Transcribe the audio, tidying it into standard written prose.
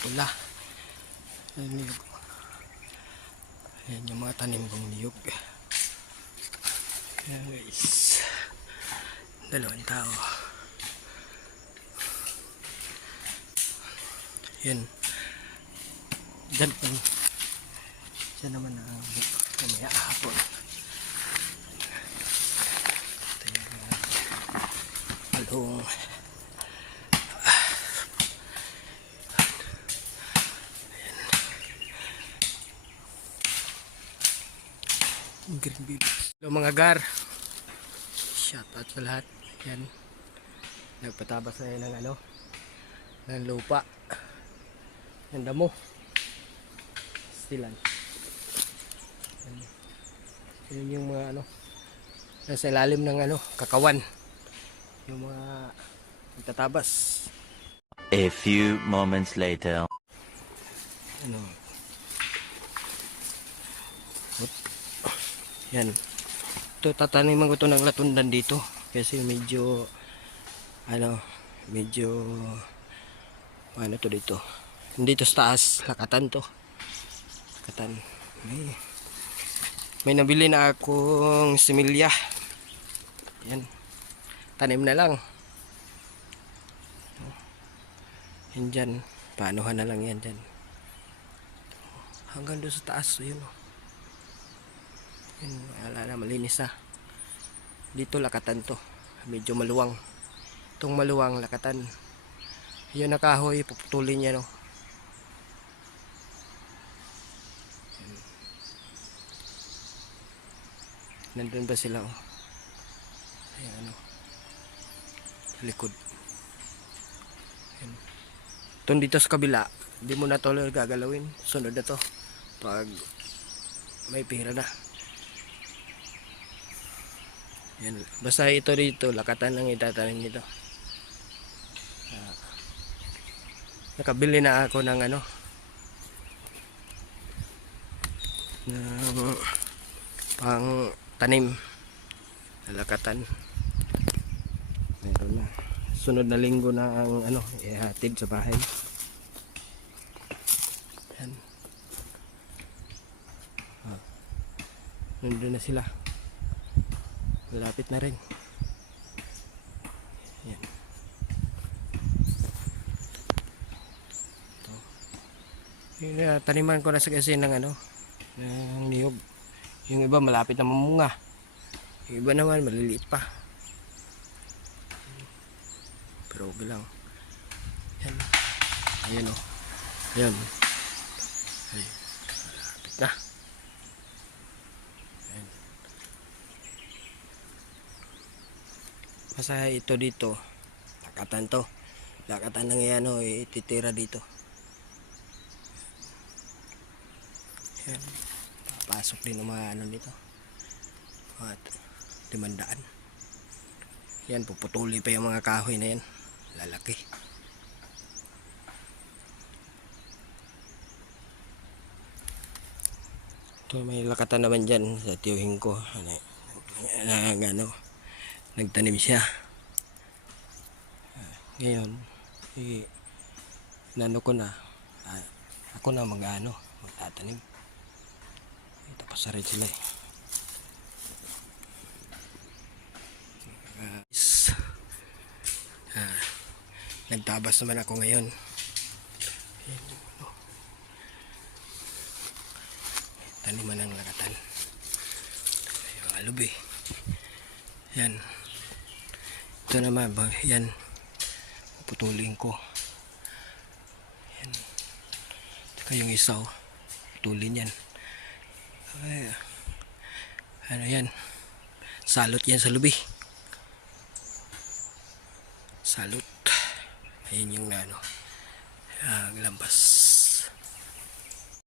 pula. Ayan, niyog. Ayan yung mga tanim kong niyog. Ayan guys, dalawang tao. Ayan, dyan po. Diyan naman na mamaya hapon. Ito yung along. Green beans. Hello mga gar. Shout out sa lahat. Yan. Nagpatabas na yun ng ano, ng lupa. Ang damo. Stilan. Yan yung mga ano, nasa ilalim ng ano, kakawan. Yung mga nagtatabas. A few moments later. Ano? Yan. Ito tataniman ko to ng latundan dito kasi medyo ano, medyo ano to dito. Dito sa taas, lakatan to. Lakatan. May nabili na akong similya. Yan. Tanim na lang. Yan dyan. Paanuhan na lang yan dyan. Hanggang doon sa taas. Yun o. Yun, wala na, malinis na. Dito lakatan to. Medyo maluwang. Itong maluwang lakatan. Yun na kahoy, puputulin niya no. Nandun ba sila oh? Ayan ano. Likod. Ayan. Itong dito sa kabila, hindi mo na to gagalawin. Sunod na to. Pag may pira na. Yan. Basta ito dito, lakatan lang itatanim nito. Nakabili na ako ng ano, ng pang tanim na lakatan. Meron na. Sunod na linggo na ang ano, ihatid sa bahay. Yan. Nandun na sila. Malapit na rin. Yan. Ito. Yung taniman ko na sa kasi ng ano, ng niyog. Yung iba malapit na mamunga. Yung iba naman maliliit pa. Pero okay lang. Yan. Ayan o. Ayan. Ay, malapit na. Basta ito dito, lakatan to. Lakatan ng yan o, ititira dito. Yan. Papasok din ng mga ano dito. At 500. Yan, puputuli pa yung mga kahoy na yan. Lalaki. Ito may lakatan naman dyan sa tiyuhin ko. Ano, nagtanim siya. Ngayon nano ko na ako na magtatanim. Tapos na rin sila nagtabas naman ako ngayon. Taniman ng lakatan yung alubi. Yan. Ito naman ba, yan putulin ko. Yan. Saka yung isa putulin yan. Ay, ano yan, salot yan sa lubi. Salot. Ayun yung ano, lampas.